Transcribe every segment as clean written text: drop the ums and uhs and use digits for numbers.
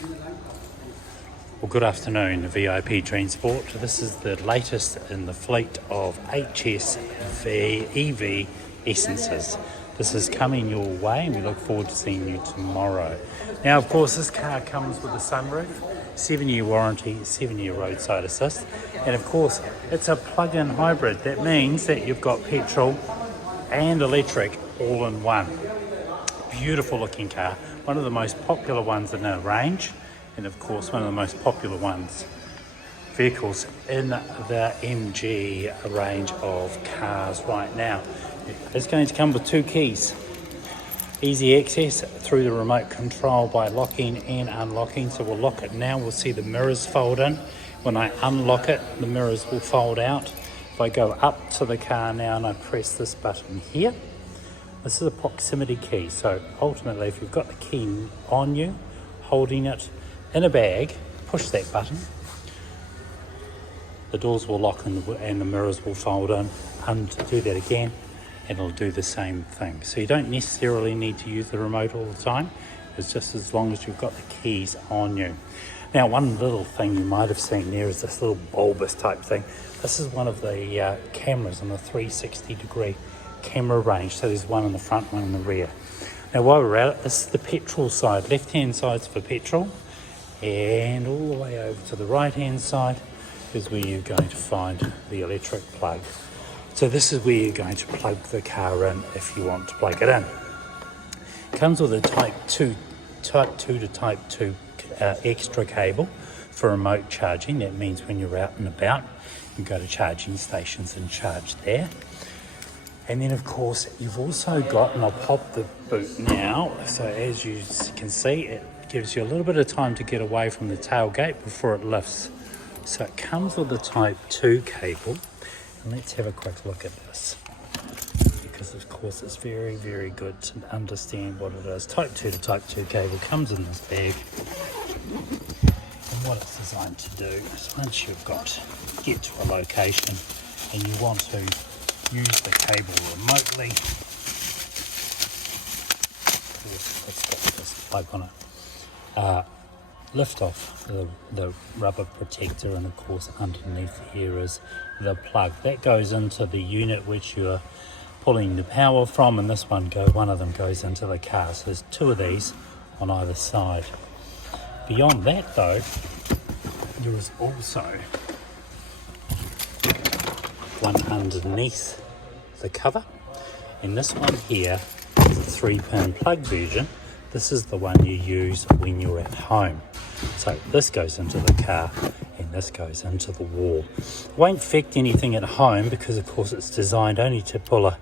Well, good afternoon, VIP Transport. This is the latest in the fleet of HSV EV Essences. This is coming your way and we look forward to seeing you tomorrow. Now, of course, this car comes with a sunroof, 7-year warranty, 7-year roadside assist, and of course, it's a plug-in hybrid. That means that you've got petrol and electric all in one. Beautiful looking car, one of the most popular ones in our range. And of course, one of the most popular vehicles in the MG range of cars right now. It's going to come with 2 keys. Easy access through the remote control by locking and unlocking. So we'll lock it now, we'll see the mirrors fold in. When I unlock it, the mirrors will fold out. If I go up to the car now and I press this button here, this is a proximity key. So ultimately, if you've got the key on you, holding it in a bag, push that button, the doors will lock and the mirrors will fold in, and do that again and it'll do the same thing. So you don't necessarily need to use the remote all the time. It's just as long as you've got the keys on you. Now, one little thing you might have seen there is this little bulbous type thing. This is one of the cameras on the 360 degree camera range. So there's one in the front, one in the rear. Now while we're at it, this is the petrol side. Left hand side's for petrol, and all the way over to the right hand side is where you're going to find the electric plug. So this is where you're going to plug the car in if you want to plug it in. Comes with a type 2 to type 2 extra cable for remote charging. That means when you're out and about, you go to charging stations and charge there. And then of course you've also got, and I'll pop the boot now, so as you can see, it gives you a little bit of time to get away from the tailgate before it lifts. So it comes with the type 2 cable, and let's have a quick look at this, because of course it's very, very good to understand what it is. Type 2 to type 2 cable comes in this bag, and what it's designed to do is once you've get to a location and you want to use the cable remotely, of course it's got this plug on it. Lift off the rubber protector, and of course underneath here is the plug that goes into the unit which you're pulling the power from, and this one of them goes into the car. So there's 2 of these on either side. Beyond that though, there is also one underneath the cover, and this one here is a 3-pin plug version. This is the one you use when you're at home. So this goes into the car and this goes into the wall. It won't affect anything at home because of course it's designed only to pull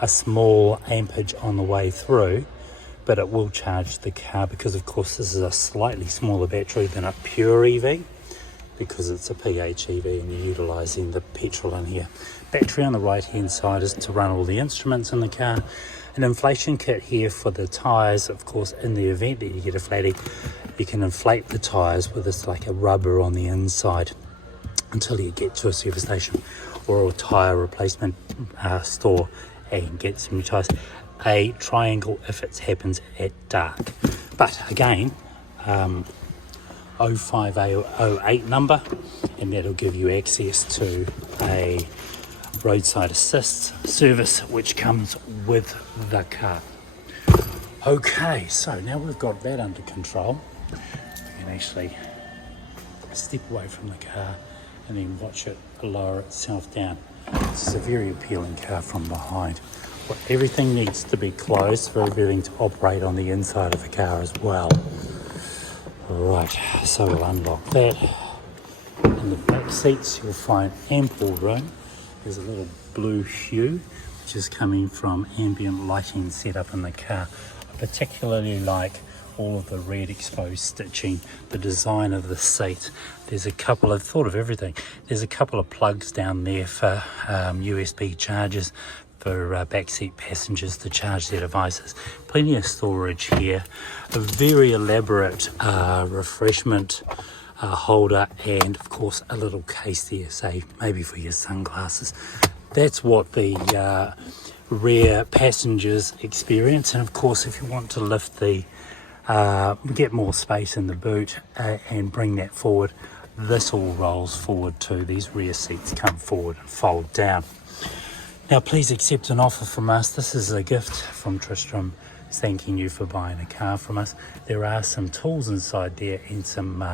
a small ampage on the way through, but it will charge the car because of course this is a slightly smaller battery than a pure EV, because it's a PHEV and you're utilising the petrol in here. Battery on the right hand side is to run all the instruments in the car. An inflation kit here for the tyres. Of course, in the event that you get a flatty, you can inflate the tyres with this like a rubber on the inside until you get to a service station or a tyre replacement store and get some new tyres. A triangle if it happens at dark. But again, 0508 number, and that'll give you access to a roadside assist service which comes with the car. Okay, so now we've got that under control, we can actually step away from the car and then watch it lower itself down. This is a very appealing car from behind. Well, everything needs to be closed for everything to operate on the inside of the car as well. Right, so we'll unlock that. In the back seats you'll find ample room. There's a little blue hue which is coming from ambient lighting set up in the car. I particularly like all of the red exposed stitching, the design of the seat. There's a couple of, thought of everything. There's a couple of plugs down there for USB chargers for backseat passengers to charge their devices. Plenty of storage here. A very elaborate refreshment holder, and of course a little case there, say maybe for your sunglasses. That's what the rear passengers experience. And of course, if you want to lift the get more space in the boot and bring that forward. This all rolls forward too. These rear seats come forward and fold down. Now please accept an offer from us. This is a gift from Tristram, thanking you for buying a car from us. There are some tools inside there and some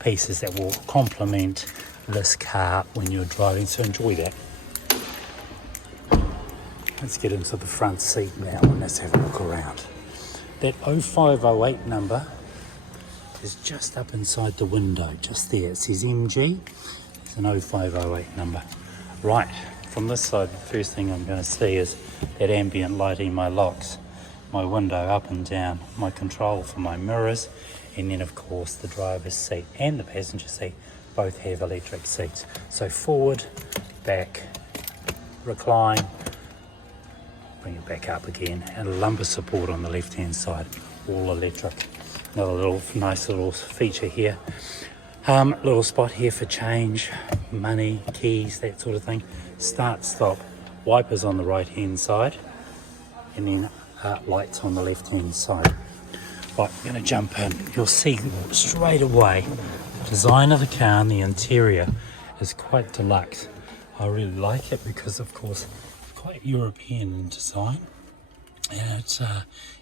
pieces that will complement this car when you're driving, so enjoy that. Let's get into the front seat now and let's have a look around. That 0508 number is just up inside the window, just there. It says MG. It's an 0508 number. Right, from this side, the first thing I'm going to see is that ambient lighting, my locks, my window up and down, my control for my mirrors, and then of course the driver's seat and the passenger seat both have electric seats. So forward, back, recline, bring it back up again, and a lumbar support on the left hand side, all electric. Another nice little feature here. Little spot here for change, money, keys, that sort of thing. Start, stop, wipers on the right hand side, and then lights on the left hand side. Right, I'm going to jump in. You'll see straight away the design of the car and the interior is quite deluxe. I really like it because of course it's quite European in design, and it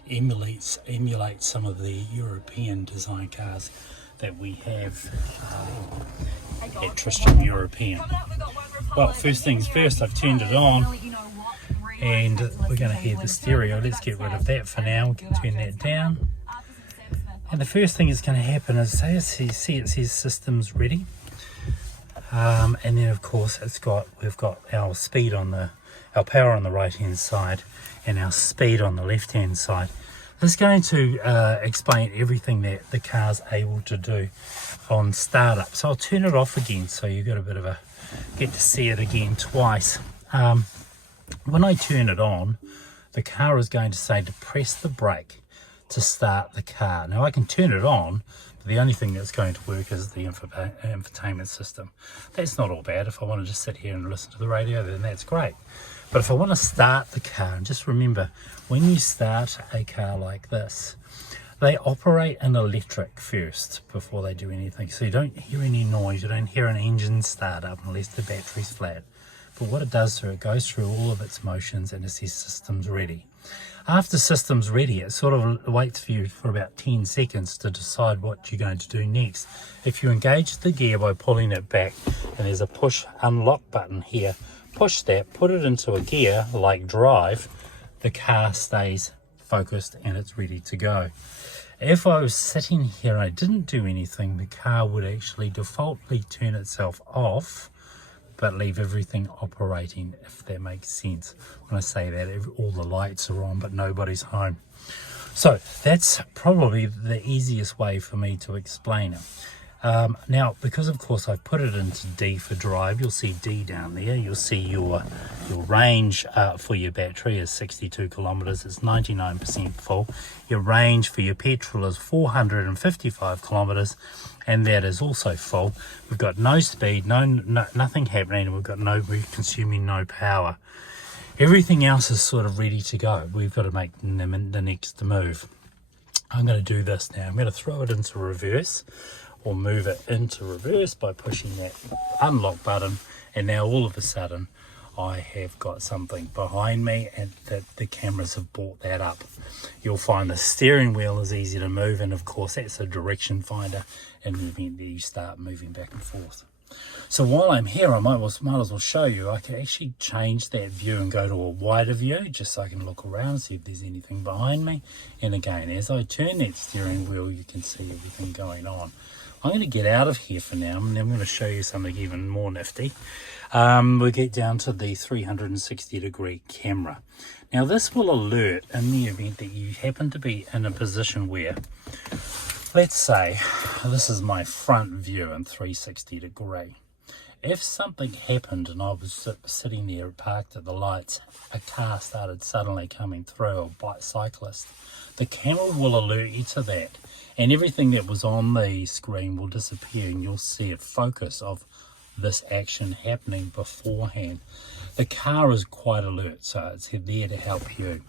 emulates some of the European design cars that we have at Tristram European. Well, first things first, I've turned it on and we're going to hear the stereo. Let's get rid of that for now. We can turn that down. And the first thing that's going to happen is, see it says systems ready. And then of course we've got our speed on our power on the right hand side and our speed on the left hand side. This is going to explain everything that the car's able to do on startup. So I'll turn it off again so you get to see it again twice. When I turn it on, the car is going to say to press the brake to start the car. Now I can turn it on, but the only thing that's going to work is the infotainment system. That's not all bad. If I want to just sit here and listen to the radio, then that's great. But if I want to start the car, and just remember, when you start a car like this, they operate in electric first before they do anything. So you don't hear any noise, you don't hear an engine start up unless the battery's flat. But what it does, it goes through all of its motions and it says systems ready. After systems ready, it sort of waits for you for about 10 seconds to decide what you're going to do next. If you engage the gear by pulling it back, and there's a push unlock button here, push that, put it into a gear like drive, the car stays focused and it's ready to go. If I was sitting here and I didn't do anything, the car would actually defaultly turn itself off but leave everything operating, if that makes sense. When I say that, all the lights are on but nobody's home. So that's probably the easiest way for me to explain it. Now, because of course I've put it into D for drive, you'll see D down there. You'll see your range for your battery is 62 kilometers. It's 99% full. Your range for your petrol is 455 kilometers, and that is also full. We've got no speed, nothing happening, and we're consuming no power. Everything else is sort of ready to go. We've got to make the next move. I'm going to do this now. I'm going to throw it into reverse, or move it into reverse by pushing that unlock button, and now all of a sudden I have got something behind me and that the cameras have brought that up. You'll find the steering wheel is easy to move, and of course that's a direction finder in the event that you start moving back and forth. So while I'm here, I might as well show you. I can actually change that view and go to a wider view just so I can look around, see if there's anything behind me. And again, as I turn that steering wheel, you can see everything going on. I'm going to get out of here for now, and then I'm going to show you something even more nifty. We get down to the 360-degree camera. Now this will alert in the event that you happen to be in a position where, let's say, this is my front view in 360 degree. If something happened and I was sitting there parked at the lights, a car started suddenly coming through, a cyclist, the camera will alert you to that, and everything that was on the screen will disappear, and you'll see a focus of this action happening beforehand. The car is quite alert, so it's there to help you.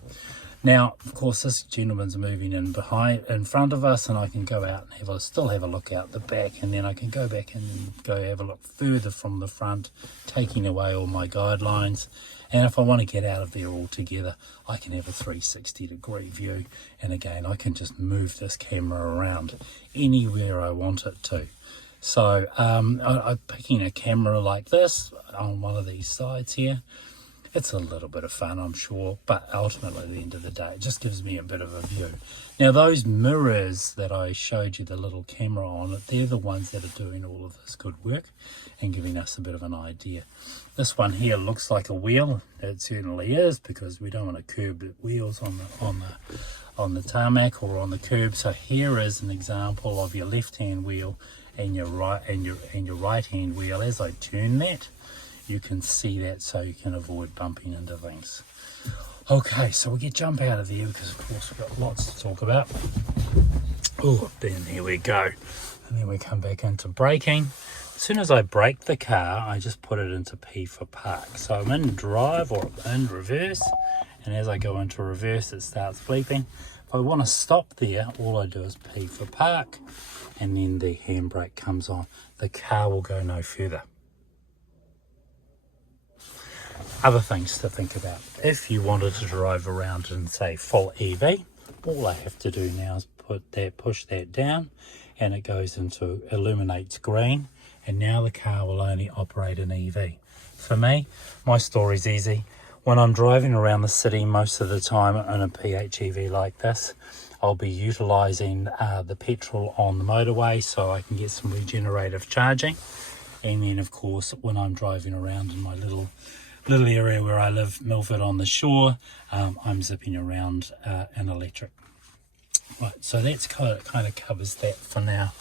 Now, of course, this gentleman's moving in front of us, and I can go out and still have a look out the back, and then I can go back and go have a look further from the front, taking away all my guidelines. And if I want to get out of there altogether, I can have a 360-degree view. And again, I can just move this camera around anywhere I want it to. So I'm picking a camera like this on one of these sides here. It's a little bit of fun, I'm sure, but ultimately at the end of the day, it just gives me a bit of a view. Now, those mirrors that I showed you the little camera on, they're the ones that are doing all of this good work and giving us a bit of an idea. This one here looks like a wheel. It certainly is, because we don't want to curb the wheels on the tarmac or on the curb. So here is an example of your left-hand wheel and your right-hand wheel. As I turn that, you can see that, so you can avoid bumping into things. Okay, so we get jump out of there, because of course we've got lots to talk about. Oh, then here we go. And then we come back into braking. As soon as I brake the car, I just put it into P for park. So I'm in drive or in reverse, and as I go into reverse, it starts bleeping. If I want to stop there, all I do is P for park, and then the handbrake comes on. The car will go no further. Other things to think about. If you wanted to drive around in, say, full EV, all I have to do now is push that down, and it goes into illuminates green, and now the car will only operate in EV. For me, my story's easy. When I'm driving around the city, most of the time in a PHEV like this, I'll be utilising the petrol on the motorway so I can get some regenerative charging. And then, of course, when I'm driving around in my little area where I live, Milford on the shore, I'm zipping around an electric. Right, so that's kind of covers that for now.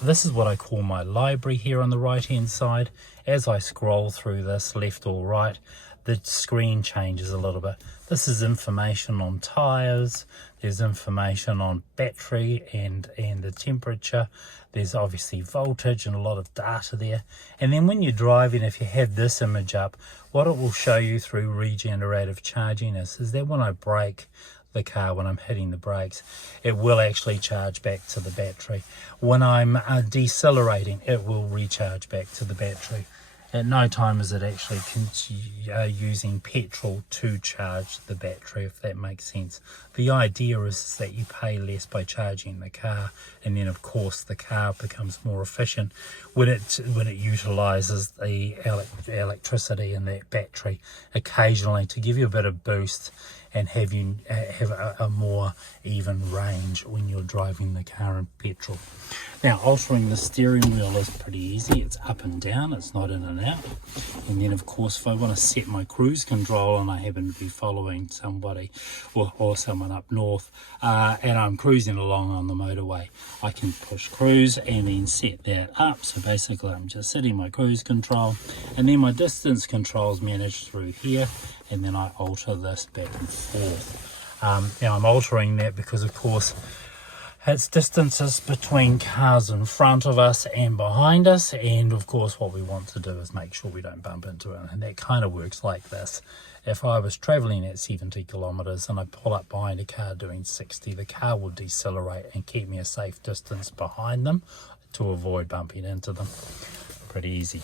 This is what I call my library here on the right hand side. As I scroll through this left or right, the screen changes a little bit. This is information on tyres, there's information on battery and the temperature. There's obviously voltage and a lot of data there. And then when you're driving, if you have this image up, what it will show you through regenerative charging is that when I brake the car, when I'm hitting the brakes, it will actually charge back to the battery. When I'm decelerating, it will recharge back to the battery. At no time is it actually using petrol to charge the battery, if that makes sense. The idea is that you pay less by charging the car, and then of course the car becomes more efficient when it utilises the electricity in that battery occasionally to give you a bit of boost and have a more even range when you're driving the car in petrol. Now, altering the steering wheel is pretty easy. It's up and down, it's not in and out. And then of course, if I want to set my cruise control and I happen to be following somebody or someone up north, and I'm cruising along on the motorway, I can push cruise and then set that up. So basically I'm just setting my cruise control, and then my distance control is managed through here, and then I alter this back and forth. Now I'm altering that because of course it's distances between cars in front of us and behind us, and of course what we want to do is make sure we don't bump into it, and that kind of works like this. If I was travelling at 70 kilometres and I pull up behind a car doing 60, the car will decelerate and keep me a safe distance behind them to avoid bumping into them. Pretty easy.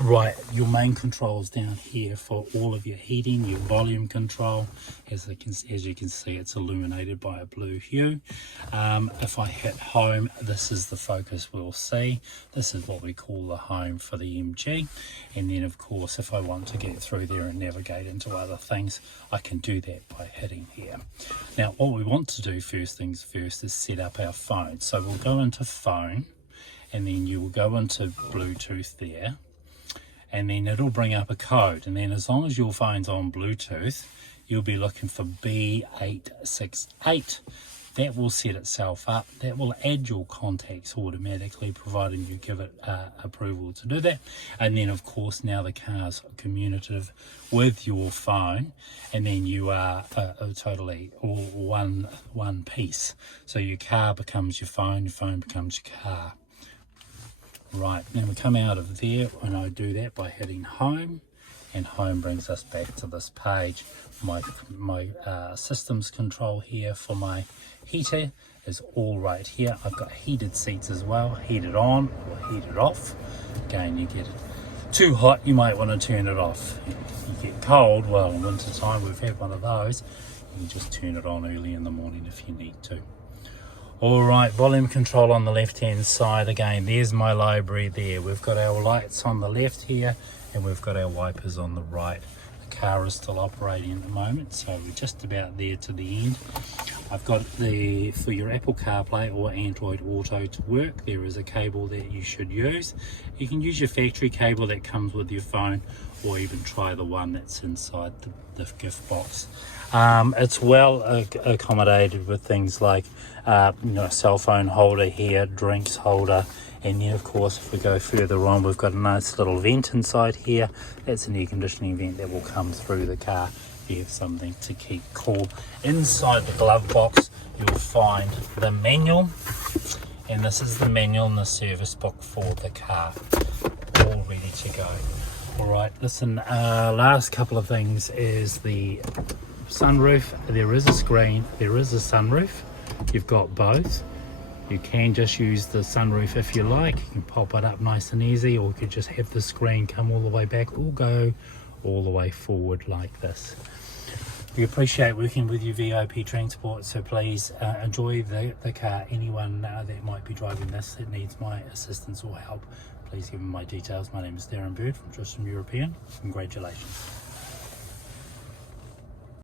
Right, your main controls down here for all of your heating, your volume control. As you can see, it's illuminated by a blue hue. If I hit home, this is the focus we'll see. This is what we call the home for the MG. And then of course, if I want to get through there and navigate into other things, I can do that by hitting here. Now, what we want to do first things first is set up our phone. So we'll go into phone, and then you will go into Bluetooth there. And then it'll bring up a code, and then as long as your phone's on Bluetooth, you'll be looking for B868. That will set itself up. That will add your contacts automatically, providing you give it approval to do that. And then of course now the car's communicative with your phone, and then you are totally all one piece. So your car becomes your phone becomes your car. Right, now we come out of there, and I do that by hitting home, and home brings us back to this page. My systems control here for my heater is all right here. I've got heated seats as well, heated on or heated off. Again, you get it too hot, you might want to turn it off. If you get cold, well, in winter time we've had one of those, you can just turn it on early in the morning if you need to. Alright, volume control on the left hand side. Again, there's my library there. We've got our lights on the left here and we've got our wipers on the right. The car is still operating at the moment, so we're just about there to the end. I've got for your Apple CarPlay or Android Auto to work, there is a cable that you should use. You can use your factory cable that comes with your phone, or even try the one that's inside the gift box. It's well accommodated with things like a cell phone holder here, drinks holder, and then of course if we go further on, we've got a nice little vent inside here. That's an air conditioning vent that will come through the car if you have something to keep cool. Inside the glove box you'll find the manual, and this is the manual and the service book for the car, all ready to go. Alright, listen, last couple of things is the sunroof. There is a screen, there is a sunroof. You've got both. You can just use the sunroof if you like. You can pop it up nice and easy, or you could just have the screen come all the way back or go all the way forward like this. We appreciate working with you VIP Transport, so please enjoy the car. Anyone that might be driving this that needs my assistance or help, please give them my details. My name is Darren Bird from European. Congratulations.